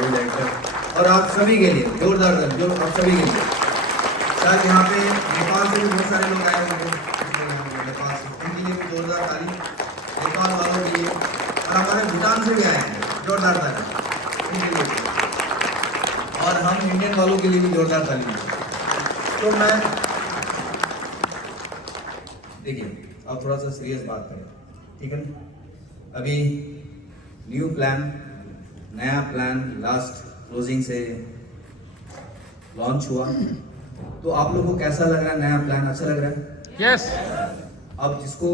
Gold director, और आप सभी के लिए जोरदार ताली, जो आप सभी के लिए। शायद यहाँ पे नेपाल से भी बहुत सारे लोग आए होंगे, नेपाल से, उनके लिए भी जोरदार ताली, नेपाल वालों के लिए, और हमारे भूटान से भी आए हैं, जोरदार ताली उनके लिए, और हम इंडियन वालों के लिए भी जोरदार ताली। तो मैं देखिए अब थोड़ा सा सीरियस बात करें, ठीक है ना। अभी न्यू प्लान, नया प्लान लास्ट क्लोजिंग से लॉन्च हुआ, तो आप लोगों को कैसा लग रहा है? नया प्लान अच्छा लग रहा है? यस। अब जिसको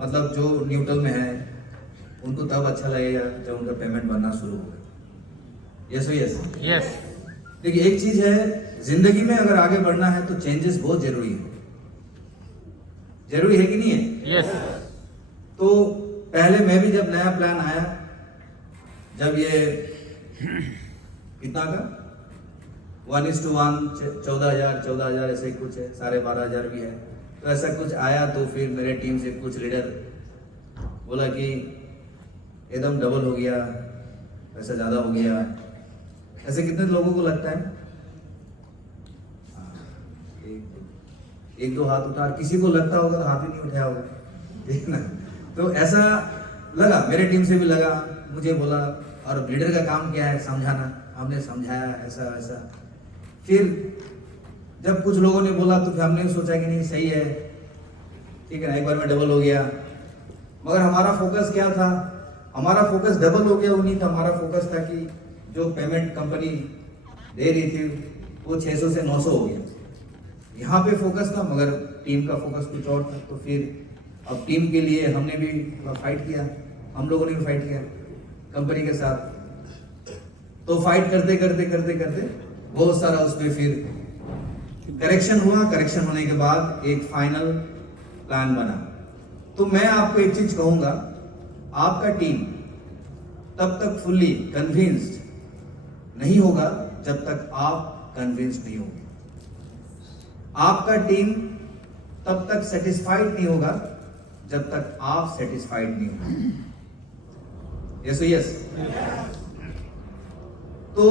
मतलब जो न्यूट्रल में है उनको तब अच्छा लगेगा जब उनका पेमेंट बनना शुरू होगा। Yes yes yes. देखिए एक चीज है, जिंदगी में अगर आगे बढ़ना है तो चेंजेस बहुत जरूरी है, जरूरी है कि नहीं है? यस। तो पहले मैं भी जब नया प्लान आया, जब ये कितना का 1:1 14,000 ऐसे ही कुछ है, 12,500 भी है, तो ऐसा कुछ आया, तो फिर मेरे टीम से कुछ लीडर बोला कि एकदम डबल हो गया, पैसा ज्यादा हो गया। ऐसे कितने लोगों को लगता है? एक दो हाथ उठा, किसी को लगता होगा तो हाथ ही नहीं उठाया होगा, ठीक ना। तो ऐसा लगा, मेरे टीम से भी लगा, मुझे बोला, और लीडर का काम क्या है? समझाना। हमने समझाया ऐसा ऐसा, फिर जब कुछ लोगों ने बोला तो फिर हमने सोचा कि नहीं सही है, ठीक है ना, एक बार में डबल हो गया। मगर हमारा फोकस क्या था? हमारा फोकस डबल हो गया वो नहीं था, हमारा फोकस था कि जो पेमेंट कंपनी दे रही थी वो 600 से 900 हो गया, यहाँ पे फोकस था, मगर टीम का फोकस कुछ और था। तो फिर अब टीम के लिए हमने भी फाइट किया, हम लोगों ने भी फाइट किया कंपनी के साथ। तो फाइट करते करते करते करते बहुत सारा उसमें फिर करेक्शन हुआ, करेक्शन होने के बाद एक फाइनल प्लान बना। तो मैं आपको एक चीज कहूंगा, आपका टीम तब तक फुल्ली कन्विंस्ड नहीं होगा जब तक आप कन्विंस्ड नहीं होंगे। आपका टीम तब तक सेटिस्फाइड नहीं होगा जब तक आप सेटिस्फाइड नहीं होंगे। Yes yes. तो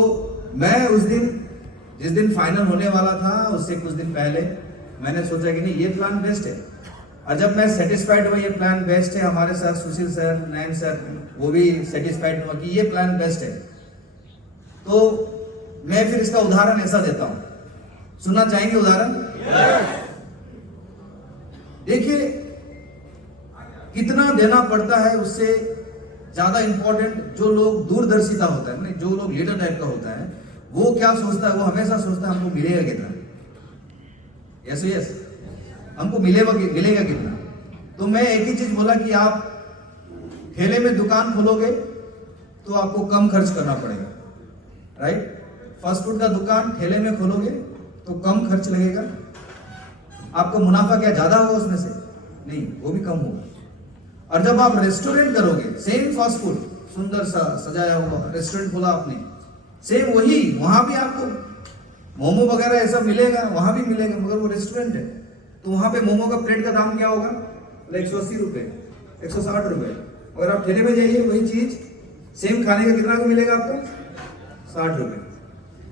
मैं उस दिन, जिस दिन फाइनल होने वाला था, उससे कुछ दिन पहले मैंने सोचा कि नहीं ये प्लान बेस्ट है, और जब मैं सेटिस्फाइड हुआ ये प्लान बेस्ट है, हमारे साथ सुशील सर, नयन सर, वो भी सेटिस्फाइड हुआ कि ये प्लान बेस्ट है। तो मैं फिर इसका उदाहरण ऐसा देता हूं, सुनना चाहेंगे उदाहरण? देखिए कितना देना पड़ता है, उससे ज्यादा इंपॉर्टेंट जो लोग दूरदर्शिता होता है, जो लोग लीडर टाइप का होता है, वो क्या सोचता है? वो हमेशा सोचता है हमको मिलेगा कितना। यस यस, हमको मिलेगा कितना। तो मैं एक ही चीज बोला कि आप ठेले में दुकान खोलोगे तो आपको कम खर्च करना पड़ेगा, राइट। फास्ट फूड का दुकान ठेले में खोलोगे तो कम खर्च लगेगा, आपको मुनाफा क्या ज्यादा होगा उसमें से? नहीं, वो भी कम होगा। और जब आप रेस्टोरेंट करोगे, सेम फास्ट फूड, सुंदर सा सजाया हुआ रेस्टोरेंट खोला आपने, सेम वही, वहां भी आपको मोमो वगैरह ऐसा मिलेगा, वहां भी मिलेगा, मगर वो रेस्टोरेंट है। तो वहां पे मोमो का प्लेट का दाम क्या होगा? 180 रुपए, 160 रुपए। अगर आप ठेले में जाइए, वही चीज सेम खाने का कितना को मिलेगा आपको? 60 रुपए।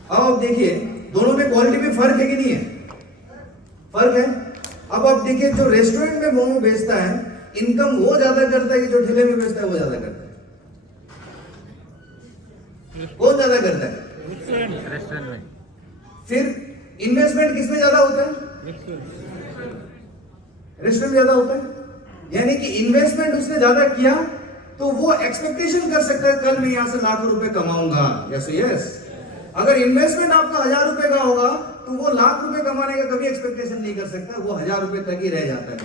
अब आप देखिए दोनों में क्वालिटी में फर्क है कि नहीं है? फर्क है। अब आप देखिए जो रेस्टोरेंट में मोमो बेचता है, इनकम वो ज्यादा करता है कि जो ठेले में बेचता है वो ज्यादा करता है। वो ज्यादा करता है रेस्टोरेंट में। फिर इन्वेस्टमेंट किसमें ज्यादा होता है? रेस्टोरेंट ज्यादा होता है। यानी कि इन्वेस्टमेंट उसने ज्यादा किया तो वो एक्सपेक्टेशन कर सकता है कल मैं यहां से लाखों रुपए कमाऊंगा। Yes yes. अगर इन्वेस्टमेंट आपका 1000 रुपए का होगा तो वो लाख रुपए कमाने का कभी एक्सपेक्टेशन नहीं कर सकता, वो 1000 रुपए तक ही रह जाता है।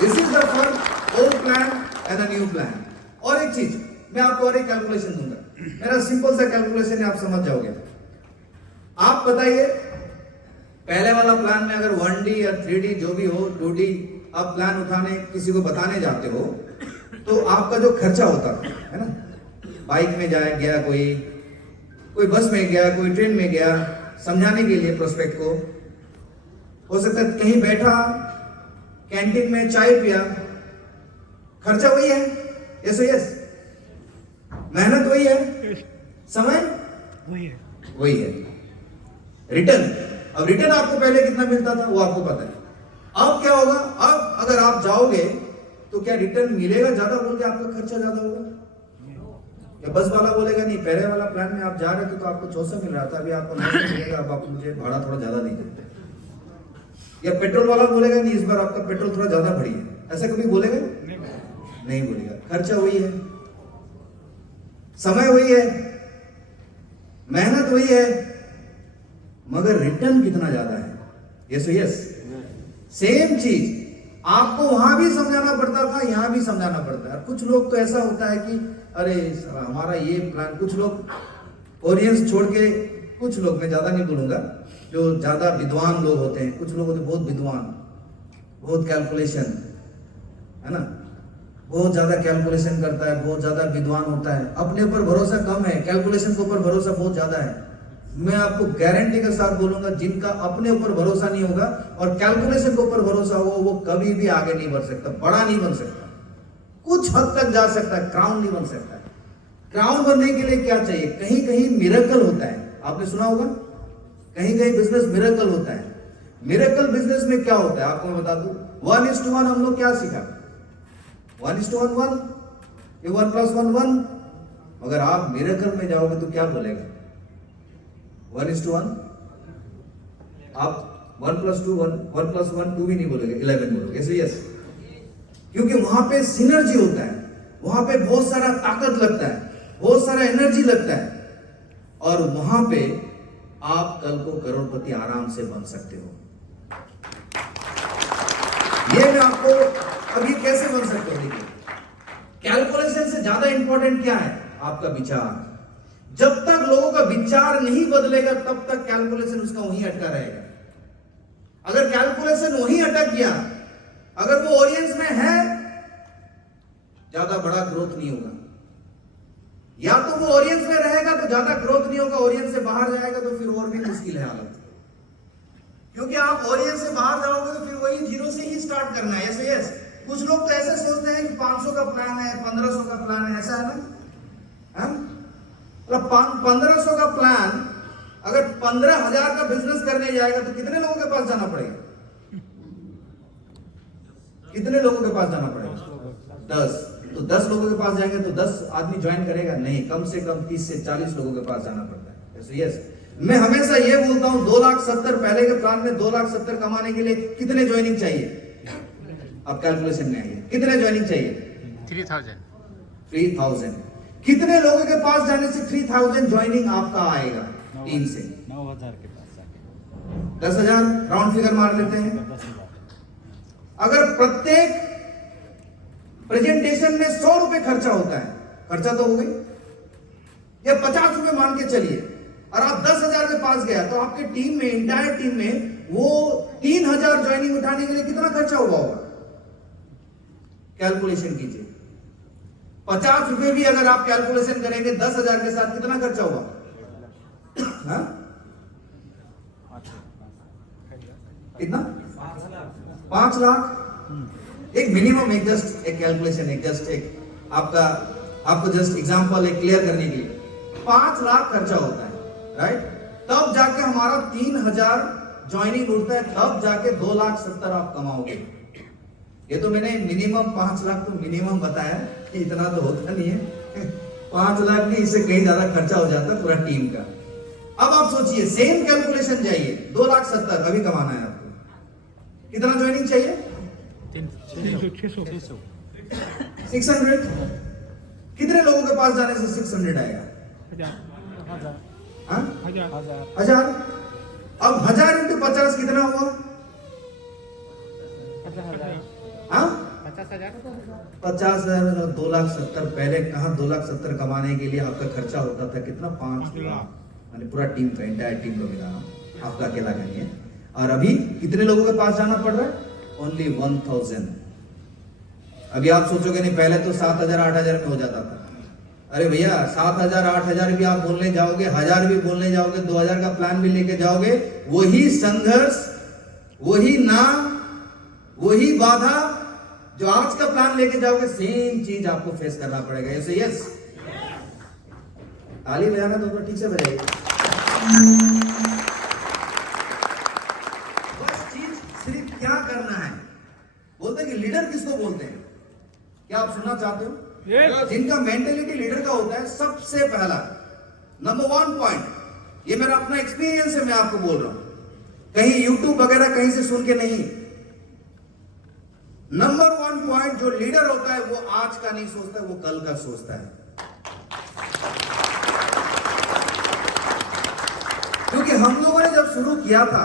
दिस इज द फर्क, old plan and new plan. और एक चीज मैं आपको और एक कैलकुलेशन दूंगा, मेरा सिंपल सा कैलकुलेशन है, आप समझ जाओगे। आप बताइए पहले वाला प्लान में अगर 1D या 3D जो भी हो, 2D आप प्लान उठाने किसी को बताने जाते हो तो आपका जो खर्चा होता है ना, बाइक में जाए गया, कोई बस में गया, कोई ट्रेन में गया समझाने के लिए प्रोस्पेक्ट को, हो सकता है कहीं बैठा कैंटीन में चाय पिया, खर्चा वही है। यस यस, मेहनत वही है, समय वही है। रिटर्न, अब रिटर्न आपको पहले कितना मिलता था वो आपको पता है। अब क्या होगा, अब अगर आप जाओगे तो क्या रिटर्न मिलेगा ज्यादा बोल के आपका खर्चा ज्यादा होगा? या बस वाला बोलेगा नहीं, पहले वाला प्लान में आप जा रहे थे तो आपको 600 मिल रहा था, अभी आपको 900 मिलेगा, अब आप मुझे भाड़ा थोड़ा ज्यादा दीजिए। या पेट्रोल वाला बोलेगा नहीं, इस बार आपका पेट्रोल थोड़ा ज्यादा बढ़ी है, ऐसा कभी बोलेगा? नहीं बोलेगा। खर्चा वही है, समय वही है, मेहनत वही है, मगर रिटर्न कितना ज्यादा है। यस यस, सेम चीज आपको वहां भी समझाना पड़ता था, यहां भी समझाना पड़ता है। कुछ लोग तो ऐसा होता है कि अरे हमारा ये प्लान, कुछ लोग ऑडियंस छोड़ के, कुछ लोग, मैं ज्यादा नहीं बोलूंगा, जो ज्यादा विद्वान लोग होते हैं, कुछ लोग होते हैं बहुत विद्वान, बहुत कैलकुलेशन, है ना, बहुत ज्यादा कैलकुलेशन करता है, बहुत ज्यादा विद्वान होता है, अपने ऊपर भरोसा कम है, कैलकुलेशन के ऊपर भरोसा बहुत ज्यादा है। मैं आपको गारंटी के साथ बोलूंगा, जिनका अपने ऊपर भरोसा नहीं होगा और कैलकुलेशन के ऊपर भरोसा होगा, वो कभी भी आगे नहीं बढ़ सकता, बड़ा नहीं बन सकता, कुछ हद तक जा सकता है, क्राउन नहीं बन सकता है। क्राउन बनने के लिए क्या चाहिए? कहीं कहीं मिरेकल होता है, आपने सुना होगा, कहीं कहीं बिजनेस मिरेकल होता है। मिरेकल बिजनेस में क्या होता है आपको मैं बता दूं, 1:1 हम लोग क्या सीखा, 1:1, ये 1+1 1, मगर आप मिरेकल में जाओगे तो क्या बोलेगा? 1:1, आप 1+2 1+1 2 भी नहीं बोलोगे, 11 बोलोगे। ऐसे यस, क्योंकि वहां पे सिनर्जी होता है, वहां पे बहुत सारा ताकत लगता है, बहुत सारा एनर्जी लगता है, और वहां पे आप कल को करोड़पति आराम से बन सकते हो। ये मैं आपको अभी कैसे बन सकते हो, देखिए, कैलकुलेशन से ज्यादा इंपॉर्टेंट क्या है? आपका विचार। जब तक लोगों का विचार नहीं बदलेगा तब तक कैलकुलेशन उसका वहीं अटका रहेगा। अगर कैलकुलेशन वहीं अटक गया, अगर वो ऑडियंस में है, ज्यादा बड़ा ग्रोथ नहीं होगा। या तो वो ऑडियंस में रहेगा तो ज्यादा ग्रोथ नहीं होगा, ऑडियंस से बाहर जाएगा तो फिर और भी मुश्किल है हालत, क्योंकि आप ऑडियंस से बाहर जाओगे तो फिर वही जीरो से ही स्टार्ट करना है। ऐसे यस, कुछ लोग तो ऐसे सोचते हैं कि 500 का प्लान है, 1500 का प्लान है, ऐसा है ना, मतलब 1500 का प्लान, अगर 15,000 का बिजनेस करने जाएगा तो कितने लोगों के पास जाना पड़ेगा? कितने लोगों के पास जाना पड़ेगा? 10। तो 10 लोगों के पास जाएंगे तो 10 आदमी ज्वाइन करेगा? नहीं, कम से कम 30 से 40 लोगों के पास जाना पड़ता है। ऐसे यस, मैं हमेशा ये बोलता हूं, 2,70,000 पहले के प्लान में 2,70,000 कमाने के लिए कितने ज्वाइनिंग चाहिए? अब कैलकुलेशन में आइए, कितने ज्वाइनिंग चाहिए? 3,000। कितने लोगों के पास जाने से 3,000 ज्वाइनिंग आपका आएगा? टीम से 9,000 के पास जाके 10,000 राउंड फिगर मार लेते हैं। 10,000। अगर प्रत्येक प्रेजेंटेशन में 100 रुपए खर्चा होता है, खर्चा तो हो गई, या 50 रुपए मान के चलिए, और आप 10,000 के पास गया तो आपके टीम में, इंटायर टीम में वो 3,000 ज्वाइनिंग उठाने के लिए कितना खर्चा हुआ होगा? कैलकुलेशन कीजिए। 50 रुपए भी अगर आप कैलकुलेशन करेंगे 10,000 के साथ, कितना खर्चा हुआ? हाँ? कितना? 5 लाख। एक मिनिमम, एक जस्ट एक कैलकुलेशन, एक जस्ट एक आपको जस्ट एग्जांपल एक क्लियर करने के लिए 5 लाख खर्चा होता है, राइट? तब जाके हमारा 3,000 ज्वाइनिंग उठता है, तब जाके 2,70,000 आप कमाओगे। ये तो मैंने मिनिमम 5 लाख तो मिनिमम बताया, इतना तो होता नहीं है 5 लाख नहीं, इससे कहीं ज्यादा खर्चा हो जाता है पूरा टीम का। अब आप सोचिए, सेम कैलकुलेशन जाइए, 2,70,000 अभी कमाना है आपको, कितना ज्वाइनिंग चाहिए? 600। कितने लोगों के पास जाने से 600 आएगा? 1,000। अब 1,000 × 50 कितना हुआ? 50,000। 2,70,000 पहले कहां 2,70,000 कमाने के लिए आपका खर्चा होता था कितना? 5 लाख, यानी पूरा टीम का, इंटायर टीम को मिलाना, आपका अकेला का नहीं है। और अभी कितने लोगों के पास जाना पड़ रहा है? ओनली 1,000। अभी आप सोचोगे नहीं, पहले तो 7,000 8,000 में हो जाता था। अरे भैया, 7,000 8,000 भी आप बोलने जाओगे, 1,000 भी बोलने जाओगे, 2,000 का प्लान भी लेके जाओगे, वही संघर्ष, वही नाम, वही बाधा जो आज का प्लान लेके जाओगे, सेम चीज आपको फेस करना पड़ेगा। ऐसे यस, ताली बजाना तो ठीक से बजाइए। बस चीज सिर्फ क्या करना है। बोलते हैं कि लीडर किसको बोलते हैं, क्या आप सुनना चाहते हो? जिनका मेंटेलिटी लीडर का होता है, सबसे पहला नंबर 1 पॉइंट, ये मेरा अपना एक्सपीरियंस है, मैं आपको बोल रहा हूं, कहीं यूट्यूब वगैरह कहीं से सुन के नहीं। नंबर 1 पॉइंट, जो लीडर होता है वो आज का नहीं सोचता, वो कल का सोचता है। क्योंकि हम लोगों ने जब शुरू किया था,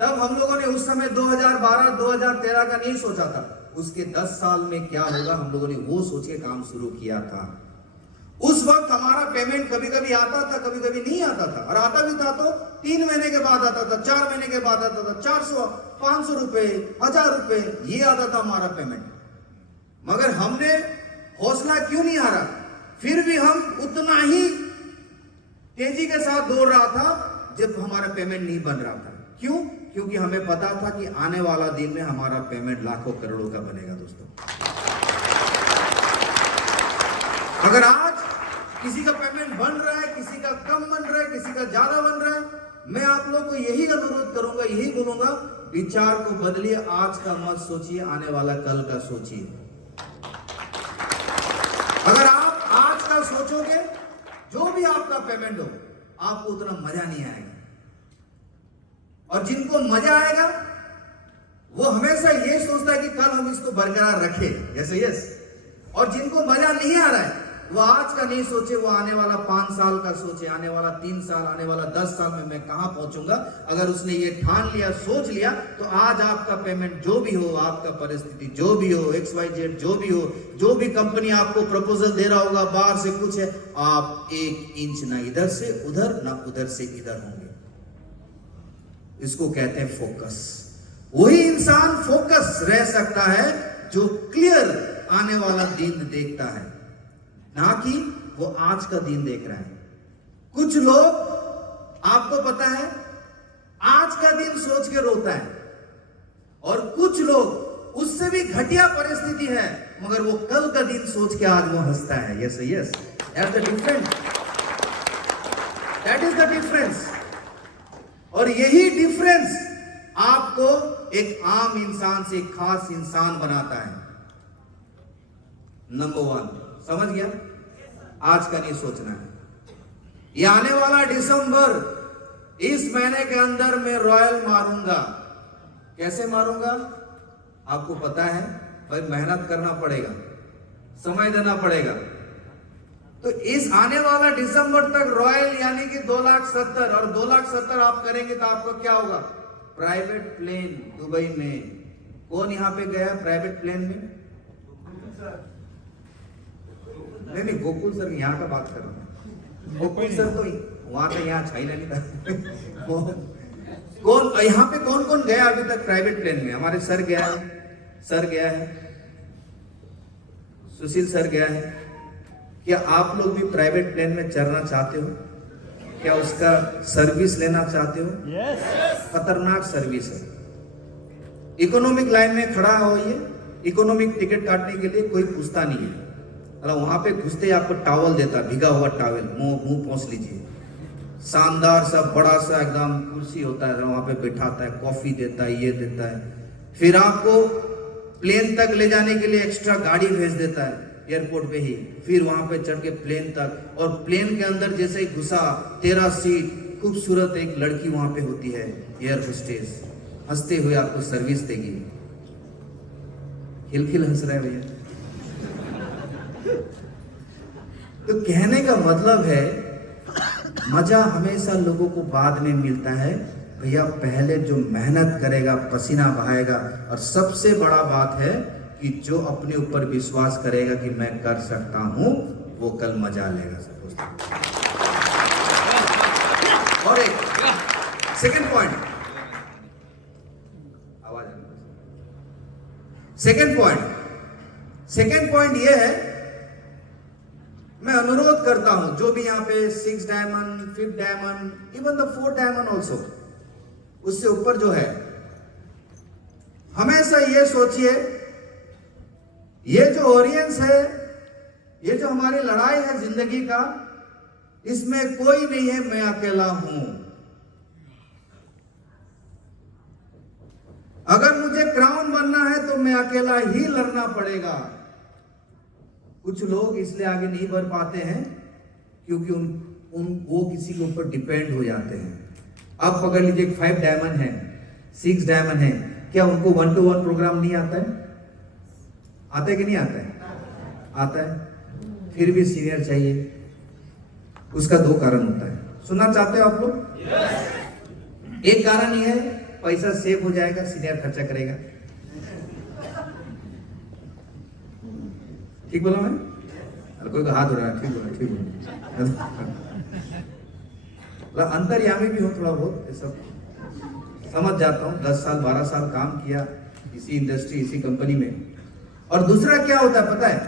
तब हम लोगों ने उस समय 2012 2013 का नहीं सोचा था, उसके 10 साल में क्या होगा हम लोगों ने वो सोच के काम शुरू किया था। उस वक्त हमारा पेमेंट कभी कभी आता था, कभी कभी नहीं आता था, और आता भी था तो 3 महीने के बाद आता था, 4 महीने के बाद आता था, 400 500 रुपए, 1000 रुपए, ये आता था हमारा पेमेंट। मगर हमने हौसला क्यों नहीं हारा, फिर भी हम उतना ही तेजी के साथ दौड़ रहा था जब हमारा पेमेंट नहीं बन रहा था। क्यों? क्योंकि हमें पता था कि आने वाला दिन में हमारा पेमेंट लाखों करोड़ों का बनेगा। दोस्तों, अगर आज किसी का पेमेंट बन रहा है, किसी का कम बन रहा है, किसी का ज्यादा बन रहा है, मैं आप लोग को यही अनुरोध करूंगा, यही बोलूंगा, विचार को बदलिए, आज का मत सोचिए, आने वाला कल का सोचिए। अगर आप आज का सोचोगे, जो भी आपका पेमेंट हो, आपको उतना मजा नहीं आएगा। और जिनको मजा आएगा वो हमेशा ये सोचता है कि कल हम इसको बरकरार रखें। यस। और जिनको मजा नहीं आ रहा है, वो आज का नहीं सोचे, वो आने वाला 5 साल का सोचे, आने वाला 3 साल, आने वाला 10 साल में मैं कहां पहुंचूंगा। अगर उसने ये ठान लिया, सोच लिया, तो आज आपका पेमेंट जो भी हो, आपका परिस्थिति जो भी हो, XYZ जो भी हो, जो भी कंपनी आपको प्रपोजल दे रहा होगा, बाहर से कुछ है, आप 1 इंच ना इधर से उधर, ना उधर से इधर होंगे। इसको कहते हैं फोकस। वही इंसान फोकस रह सकता है जो क्लियर आने वाला दिन देखता है, ना कि वो आज का दिन देख रहा है। कुछ लोग, आपको पता है, आज का दिन सोच के रोता है, और कुछ लोग उससे भी घटिया परिस्थिति है मगर वो कल का दिन सोच के आज वो हंसता है। Yes, that's the difference, that is the difference. और यही डिफरेंस आपको एक आम इंसान से एक खास इंसान बनाता है। नंबर 1, समझ गया? आज का नहीं सोचना है। ये आने वाला दिसंबर, इस महीने के अंदर मैं रॉयल मारूंगा। कैसे मारूंगा? आपको पता है भाई, मेहनत करना पड़ेगा, समय देना पड़ेगा। तो इस आने वाला दिसंबर तक रॉयल यानी कि 2,70,000, और 2,70,000 आप करेंगे तो आपको क्या होगा? प्राइवेट प्लेन दुबई में। कौन यहां पे गया प्राइवेट प्लेन में? नहीं, गोकुल सर यहाँ का बात कर रहा हूँ। गोकुल सर तो वहां का, यहाँ चाइना नहीं था। कौन यहाँ पे कौन कौन गया अभी तक प्राइवेट प्लेन में? हमारे सर गया है, सुशील सर गया है। क्या आप लोग भी प्राइवेट प्लेन में चढ़ना चाहते हो? क्या उसका सर्विस लेना चाहते हो? खतरनाक सर्विस है। इकोनॉमिक लाइन में खड़ा हो, ये इकोनॉमिक टिकट काटने के लिए कोई पूछता नहीं है। वहां पे घुसते ही आपको टॉवल देता, भीगा हुआ टॉवल, मुंह पोंछ लीजिए। शानदार सा बड़ा सा एकदम कुर्सी होता है, वहां पे बैठाता है, कॉफी देता है, ये देता है। फिर आपको प्लेन तक ले जाने के लिए एक्स्ट्रा गाड़ी भेज देता है एयरपोर्ट पे ही। फिर वहां पे चढ़ के प्लेन तक, और प्लेन के अंदर जैसे ही घुसा, 13 सीट, खूबसूरत एक लड़की वहां पे होती है, एयर होस्टेस, हंसते हुए आपको सर्विस देगी। खिलखिल हंस रहे हैं भैया। तो कहने का मतलब है, मजा हमेशा लोगों को बाद में मिलता है। भैया पहले जो मेहनत करेगा, पसीना बहाएगा, और सबसे बड़ा बात है कि जो अपने ऊपर विश्वास करेगा कि मैं कर सकता हूं, वो कल मजा लेगा। और एक सेकंड पॉइंट, आवाज, सेकंड पॉइंट ये है, मैं अनुरोध करता हूं जो भी यहाँ पे 6 diamond, 5 diamond, even the 4 diamond also, उससे ऊपर जो है, हमेशा ये सोचिए, ये जो ऑडियंस है, ये जो हमारी लड़ाई है जिंदगी का, इसमें कोई नहीं है, मैं अकेला हूं। अगर मुझे क्राउन बनना है तो मैं अकेला ही लड़ना पड़ेगा। कुछ लोग इसलिए आगे नहीं बढ़ पाते हैं क्योंकि वो किसी के ऊपर डिपेंड हो जाते हैं। आप पकड़ लीजिए 5 डायमंड है, 6 डायमंड है, क्या उनको 1-to-1 प्रोग्राम नहीं आता है? आता है कि नहीं आता है? आता है, फिर भी सीनियर चाहिए। उसका 2 कारण होता है। सुनना चाहते हो आप लोग? yes. एक कारण ये है, पैसा सेव हो जाएगा, सीनियर खर्चा करेगा। ठीक बोला मैं? अरे कोई का हाथ हो रहा है, ठीक बोला, ठीक बोला। अंतर्यामी भी हो थोड़ा बहुत, ये सब समझ जाता हूँ। 10 साल 12 साल काम किया इसी इंडस्ट्री, इसी कंपनी में। और दूसरा क्या होता है पता है?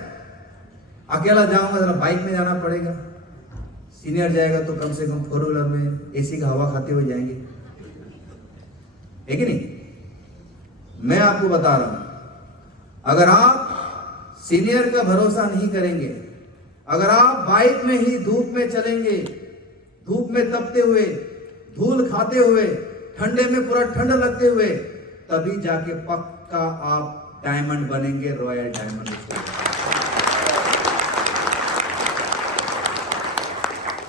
अकेला जाऊंगा जरा बाइक में जाना पड़ेगा, सीनियर जाएगा तो कम से कम 4 व्हीलर में एसी का हवा खाते हुए जाएंगे, है कि नहीं? मैं आपको बता रहा हूं, अगर आप सीनियर का भरोसा नहीं करेंगे, अगर आप बाइक में ही धूप में चलेंगे, धूप में तपते हुए, धूल खाते हुए, ठंडे में पूरा ठंड लगते हुए, तभी जाके पक्का आप डायमंड बनेंगे, रॉयल डायमंड।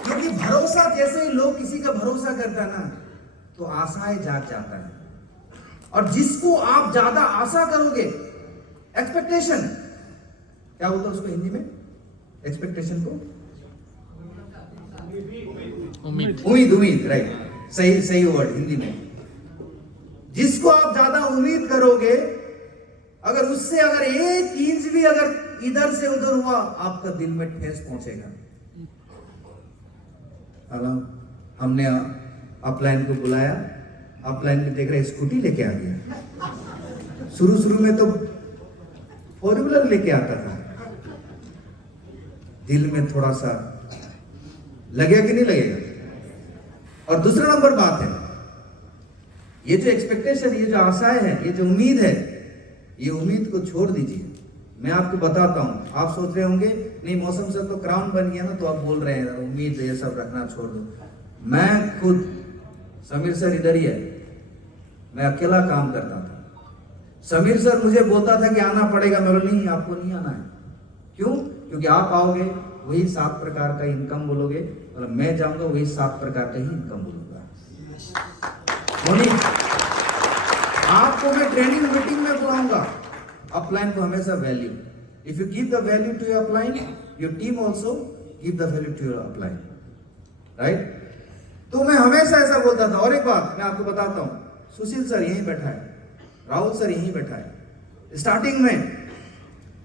क्योंकि भरोसा, जैसे ही लोग किसी का भरोसा करता ना तो आशाएं जाग जाता है। और जिसको आप ज्यादा आशा करोगे, एक्सपेक्टेशन क्या बोलते हैं उसको हिंदी में? एक्सपेक्टेशन को उम्मीद, राइट, सही वर्ड हिंदी में। जिसको आप ज्यादा उम्मीद करोगे, अगर उससे अगर 1 इंच भी अगर इधर से उधर हुआ, आपका दिल में ठेस पहुंचेगा। हमने अपलाइन को बुलाया, अपलाइन में देख रहे स्कूटी लेके आ गया। शुरू में तो 4 व्हीलर लेके आता था। दिल में थोड़ा सा लगेगा कि नहीं लगेगा? और दूसरा नंबर बात है, ये जो एक्सपेक्टेशन, ये जो आशाएं हैं, ये जो उम्मीद है, ये उम्मीद को छोड़ दीजिए। मैं आपको बताता हूं, आप सोच रहे होंगे नहीं मौसम से तो क्राउन बन गया ना, तो आप बोल रहे हैं उम्मीद ये सब रखना छोड़ दो। मैं खुद, समीर सर इधर ही है, मैं अकेला काम करता था। समीर सर मुझे बोलता था कि आना पड़ेगा, मैं बोला नहीं आपको नहीं आना है। क्यों? क्योंकि आप आओगे वही 7 प्रकार का इनकम बोलोगे, और मैं जाऊंगा वही 7 प्रकार का ही इनकम बोलूंगा। आपको मैं ट्रेनिंग मीटिंग में बुलाऊंगा। अपलाइन को हमेशा value, if you give the value to your upline, your team also give the value to your upline, right? तो मैं हमेशा ऐसा बोलता था। और एक बात मैं आपको बताता हूं, सुशील सर यहीं बैठा है, राहुल सर यहीं बैठा है स्टार्टिंग में।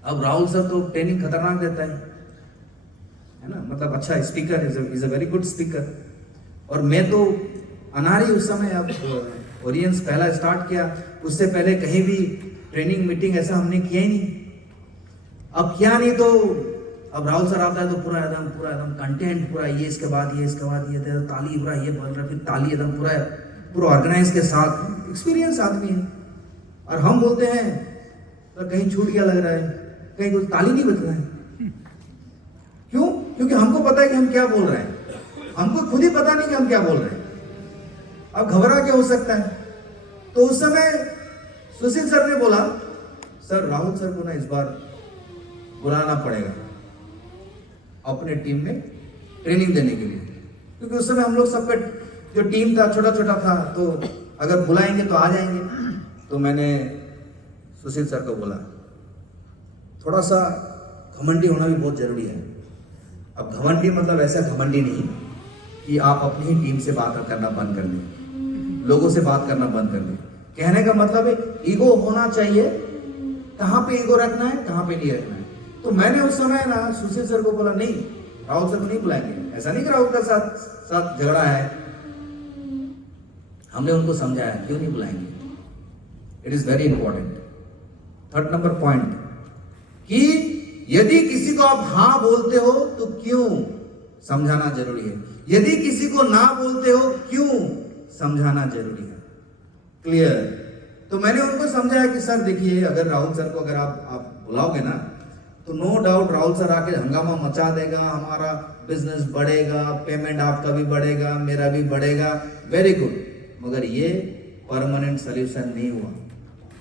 अब राहुल सर तो ट्रेनिंग खतरनाक देता है ना, मतलब अच्छा speaker, is a very good speaker. और मैं तो अनारी उस समय, अब ओरियंस पहला स्टार्ट किया, उससे पहले कहीं भी ट्रेनिंग मीटिंग ऐसा हमने किया ही नहीं। अब क्या नहीं तो अब राहुल सर आता है तो पूरा एकदम कंटेंट, पूरा ये इसके बाद ये, इसके बाद ये, ताली पूरा ये बन रहा, फिर ताली एकदम पूरा ऑर्गेनाइज के साथ। एक्सपीरियंस आदमी है। और हम बोलते हैं तो कहीं छूट गया लग रहा है, कहीं कुछ ताली नहीं बज रहा है। क्यों? क्योंकि हमको पता है कि हम क्या बोल रहे हैं, हमको खुद ही पता नहीं कि हम क्या बोल रहे हैं। अब घबरा के हो सकता है। तो उस समय सुशील सर ने बोला, सर राहुल सर को ना इस बार बुलाना पड़ेगा अपने टीम में ट्रेनिंग देने के लिए, क्योंकि उस समय हम लोग सबका जो टीम था छोटा छोटा था, तो अगर बुलाएंगे तो आ जाएंगे। तो मैंने सुशील सर को बोला, थोड़ा सा घमंडी होना भी बहुत जरूरी है। अब घमंडी मतलब ऐसा घमंडी नहीं कि आप अपनी ही टीम से बात करना बंद कर दें, लोगों से बात करना बंद कर दें। कहने का मतलब है ईगो होना चाहिए, कहाँ पे ईगो रखना है, कहाँ पे नहीं रखना है। तो मैंने उस समय ना सुशील सर को बोला, नहीं राहुल सर को नहीं बुलाएंगे। ऐसा नहीं कि राहुल का साथ झगड़ा है, हमने उनको समझाया क्यों नहीं बुलाएंगे। It is very important. 3rd number point, कि यदि किसी को आप हाँ बोलते हो तो क्यों समझाना जरूरी है, यदि किसी को ना बोलते हो क्यों समझाना जरूरी है। क्लियर? तो मैंने उनको समझाया कि सर देखिए, अगर राहुल सर को अगर आप बुलाओगे ना, तो नो डाउट राहुल सर आके हंगामा मचा देगा, हमारा बिजनेस बढ़ेगा, पेमेंट आपका भी बढ़ेगा, मेरा भी बढ़ेगा, वेरी गुड, मगर ये परमानेंट सोल्यूशन नहीं हुआ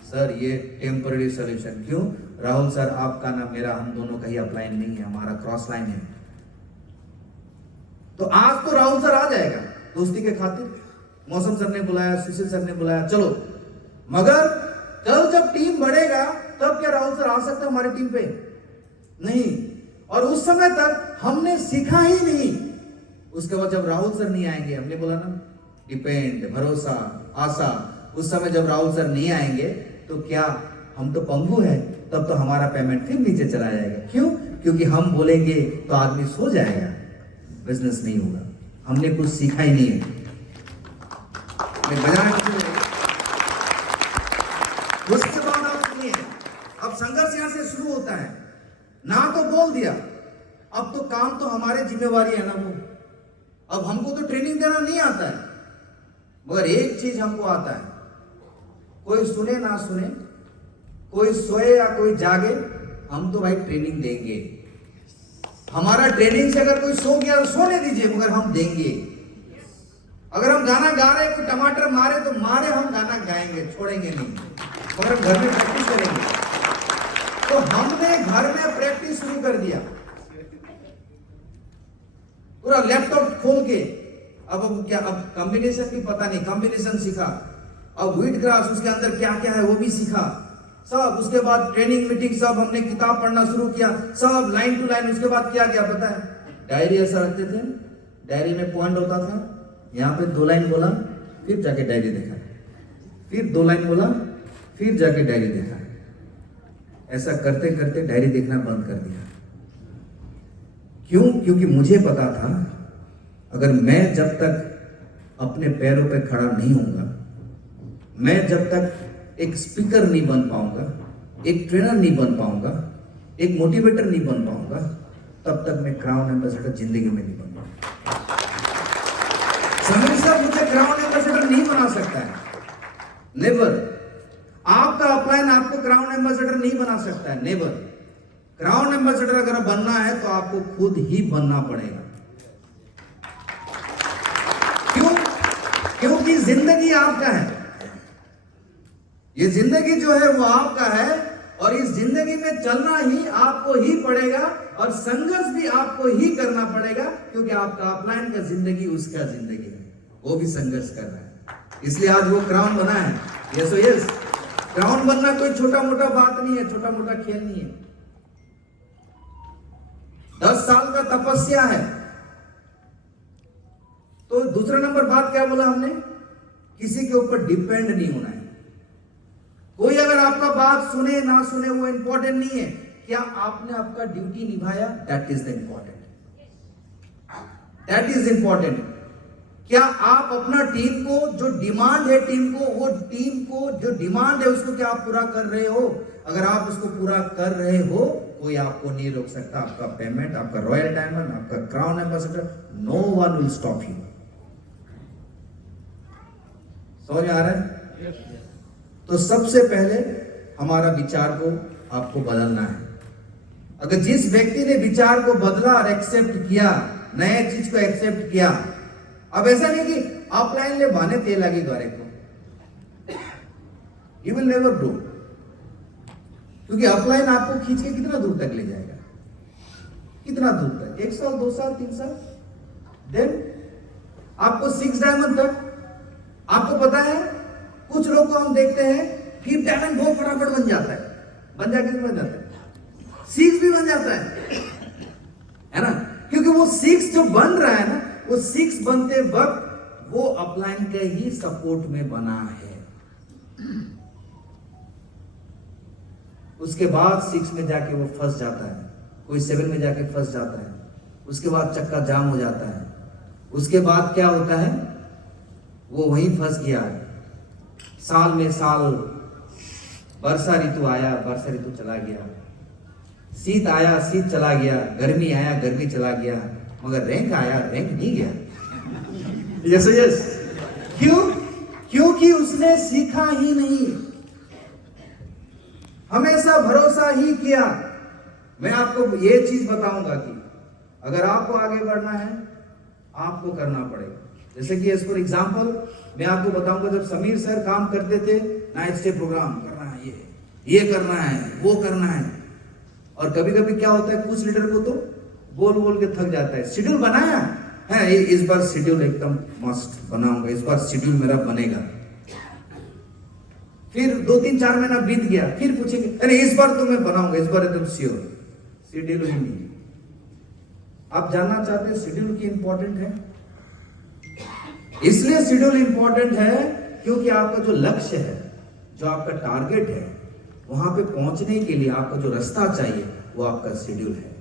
सर, ये टेम्पररी सोल्यूशन। क्यों? राहुल सर आपका ना मेरा, हम दोनों का ही अपलाइन नहीं है, हमारा क्रॉस लाइन है। तो आज तो राहुल सर आ जाएगा दोस्ती के खातिर, मौसम सर ने बुलाया, सुशील सर ने बुलाया, चलो, मगर कल जब टीम बढ़ेगा तब क्या राहुल सर आ सकते हैं हमारी टीम पे? नहीं। और उस समय तक हमने सीखा ही नहीं। उसके बाद जब राहुल सर नहीं आएंगे, हमने बोला ना डिपेंड, भरोसा, आशा, उस समय जब राहुल सर नहीं आएंगे तो क्या हम तो पंगु है, तब तो हमारा पेमेंट फिर नीचे चला जाएगा। क्यों? क्योंकि हम बोलेंगे तो आदमी सो जाएगा, बिजनेस नहीं होगा। हमने कुछ सीखा ही नहीं है। उसके बाद आप सुनिए, अब संघर्ष यहां से शुरू होता है। ना तो बोल दिया, अब तो काम तो हमारे जिम्मेवारी है ना वो। अब हमको तो ट्रेनिंग देना नहीं आता है, मगर एक चीज हमको आता है, कोई सुने ना सुने, कोई सोए या कोई जागे, हम तो भाई ट्रेनिंग देंगे। हमारा ट्रेनिंग से अगर कोई सो गया तो सोने दीजिए, मगर हम देंगे। अगर हम गाना गा रहे, कोई टमाटर मारे तो मारे, हम गाना गाएंगे, छोड़ेंगे नहीं, मगर हम घर में प्रैक्टिस करेंगे। तो हमने घर में प्रैक्टिस शुरू कर दिया, पूरा लैपटॉप खोल के। अब क्या, अब कॉम्बिनेशन भी पता नहीं, कॉम्बिनेशन सीखा, अब व्हीट ग्रास, उसके अंदर क्या क्या है वो भी सीखा सब। उसके बाद ट्रेनिंग मीटिंग सब, हमने किताब पढ़ना शुरू किया सब, लाइन टू लाइन। उसके बाद क्या क्या पता है, डायरी ऐसा रखते थे, डायरी में पॉइंट होता था, यहाँ पे 2 लाइन बोला, फिर जाके डायरी देखा, फिर 2 लाइन बोला, फिर जाके डायरी देखा। ऐसा करते करते डायरी देखना बंद कर दिया। क्यों? क्योंकि मुझे पता था अगर मैं जब तक अपने पैरों पे खड़ा नहीं होऊंगा, मैं जब तक एक स्पीकर नहीं बन पाऊंगा, एक ट्रेनर नहीं बन पाऊंगा, एक मोटिवेटर नहीं बन पाऊंगा, तब तक मैं क्राउन एम्बेसडर जिंदगी में नहीं बन पाऊंगा। हमेशा मुझे क्राउन एम्बेसडर नहीं बना सकता है, नेवर। आपका अपलाइन आपको क्राउन एम्बेसडर नहीं बना सकता है, नेवर। क्राउन एम्बेसडर अगर बनना है तो आपको खुद ही बनना पड़ेगा। क्यों? क्योंकि जिंदगी आपका है, ये जिंदगी जो है वो आपका है, और इस जिंदगी में चलना ही आपको ही पड़ेगा, और संघर्ष भी आपको ही करना पड़ेगा, क्योंकि आपका अपलाइन का जिंदगी उसका जिंदगी है, वो भी संघर्ष कर रहा है। इसलिए आज वो क्राउन बना है। यस यस, क्राउन बनना कोई छोटा मोटा बात नहीं है, छोटा मोटा खेल नहीं है। 10 साल का तपस्या है। तो दूसरा नंबर बात क्या बोला हमने, किसी के ऊपर डिपेंड नहीं होना है। कोई अगर आपका बात सुने ना सुने वो इंपॉर्टेंट नहीं है, क्या आपने आपका ड्यूटी निभाया, that is the important, that is important. क्या आप अपना टीम को जो डिमांड है, टीम को, वो टीम को जो डिमांड है उसको क्या आप पूरा कर रहे हो? अगर आप उसको पूरा कर रहे हो, कोई आपको नहीं रोक सकता। आपका पेमेंट, आपका रॉयल डायमंड, आपका crown ambassador, no one will stop you. समझ आ रहा है? तो सबसे पहले हमारा विचार को आपको बदलना है। अगर जिस व्यक्ति ने विचार को बदला और एक्सेप्ट किया, नए चीज को एक्सेप्ट किया, अब ऐसा नहीं कि अपलाइन ले बाने तेल लगी गौरे को, यू विल नेवर ग्रो। क्योंकि अपलाइन आपको खींच के कितना दूर तक ले जाएगा, कितना दूर तक, 1 साल 2 साल 3 साल, देन आपको 6 डायमंड तक। आपको पता है कुछ लोग को हम देखते हैं 5 डायमंड बहुत फटाफट बन जाता है, बन जाता है, 6 भी बन जाता है ना, क्योंकि वो 6 जो बन रहा है ना, वो 6 बनते वक्त वो अपलाइन के ही सपोर्ट में बना है। उसके बाद 6 में जाके वो फंस जाता है, कोई 7 में जाके फंस जाता है, उसके बाद चक्का जाम हो जाता है। उसके बाद क्या होता है, वो वहीं फंस गया। साल में साल, वर्षा ऋतु आया, वर्षा ऋतु चला गया, शीत आया, शीत चला गया, गर्मी आया, गर्मी चला गया, मगर रैंक आया, रैंक नहीं गया। यस यस, क्यों? क्योंकि उसने सीखा ही नहीं, हमेशा भरोसा ही किया। मैं आपको ये चीज बताऊंगा कि अगर आपको आगे बढ़ना है आपको करना पड़ेगा। जैसे कि एज फॉर एग्जाम्पल मैं आपको बताऊंगा, जब समीर सर काम करते थे, नाइट स्टे प्रोग्राम करना है, ये करना है, वो करना है, और कभी कभी क्या होता है कुछ लीडर को तो बोल बोल के थक जाता है, शेड्यूल बनाया है, इस बार शेड्यूल एकदम मस्त बनाऊंगा, इस बार शेड्यूल मेरा बनेगा। फिर 2-3-4 महीना बीत गया, फिर पूछेंगे अरे इस बार तो मैं बनाऊंगा, इस बार एकदम श्योर, शेड्यूल ही नहीं। आप जानना चाहते हैं शेड्यूल की इंपॉर्टेंट है? इसलिए शेड्यूल इंपॉर्टेंट है क्योंकि आपका जो लक्ष्य है, जो आपका टारगेट है, वहां पे पहुंचने के लिए आपका जो रास्ता चाहिए वो आपका शेड्यूल है।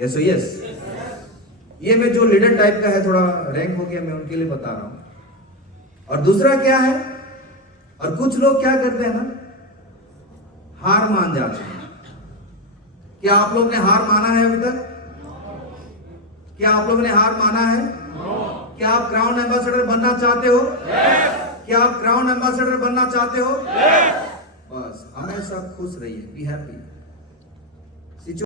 Yes yes. ये मैं जो लीडर टाइप का है, थोड़ा रैंक हो गया, मैं उनके लिए बता रहा हूं। और दूसरा क्या है, और कुछ लोग क्या करते हैं ना, हार मान जाते हैं। क्या आप लोग ने हार माना है अभी तक? क्या आप लोगों ने हार माना है? क्या आप क्राउन एम्बेसडर बनना चाहते हो? क्या आप क्राउन एम्बेसडर बनना चाहते हो? बस हमेशा खुश रहिए, बी हैप्पी।